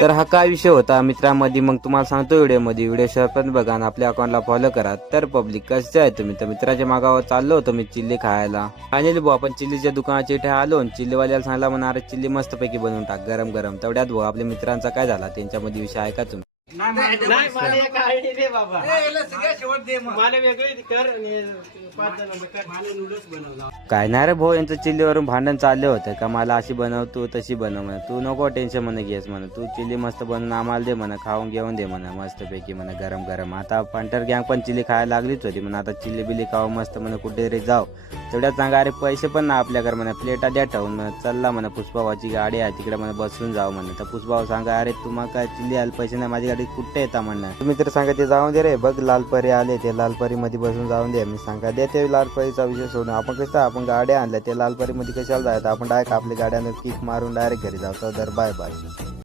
तर हा काय विषय होता मित्रांमध्ये, मग तुम्हाला सांगतो व्हिडिओ शेअर पण बघा आणि आपल्या अकाउंटला फॉलो करा. तर पब्लिक कसे आहे तुम्ही? तर मित्राच्या मागावर चाललो होतो मी चिल्ली खायला. फायनली भाऊ आपण चिल्लीच्या दुकानाच्या इथे आलो. चिल्लीवाल्याला सांगला म्हणा, अरे चिल्ली मस्तपैकी बनवून टाक गरम गरम. तेवढ्यात भाऊ आपल्या मित्रांचा काय झाला त्यांच्यामध्ये विषय ऐका तुम्ही. काय नाही रे भाऊ, यांचं चिल्लीवरून भांडण चालले होते का मला अशी बनव तू तशी बनव म्हणा. तू नको टेन्शन म्हणा घेस म्हणा, तू चिल्ली मस्त बनवून आम्हाला दे म्हणा, खाऊन घेऊन दे म्हणा मस्तपैकी म्हणा गरम गरम. आता पंटर गँग पण चिल्ली खायला लागलीच होती म्हणा. आता चिल्ली बिल्ली खाऊ मस्त म्हणा कुठेतरी जाऊ. तेवढ्यात सांगा अरे पैसे पण ना आपल्याकडे म्हणा, प्लेटा द्या ठेवून म्हणा. चलला म्हणा पुष्पावाची गाडी आहे तिकडे म्हणा बसून जाऊ म्हणा. तर पुष्पाव सांगा अरे तुम्हाला काय चिल्ली आले पैसे नाही माझी गाडी कुठे येता म्हणा. तुम्ही तर सांगा ते जाऊन दे रे, बघ लालपरी आले ते लालपरी मध्ये बसून जाऊन दे. मी सांगा देते लालपरीचा विषय सोडून आपण कसं आपण गाड्या आणल्या ते लालपरी मध्ये कशाला जायचं. आपण डायरेक्ट आपल्या गाड्यानं किक मारून डायरेक्ट घरी जातो. तर बाय बाय.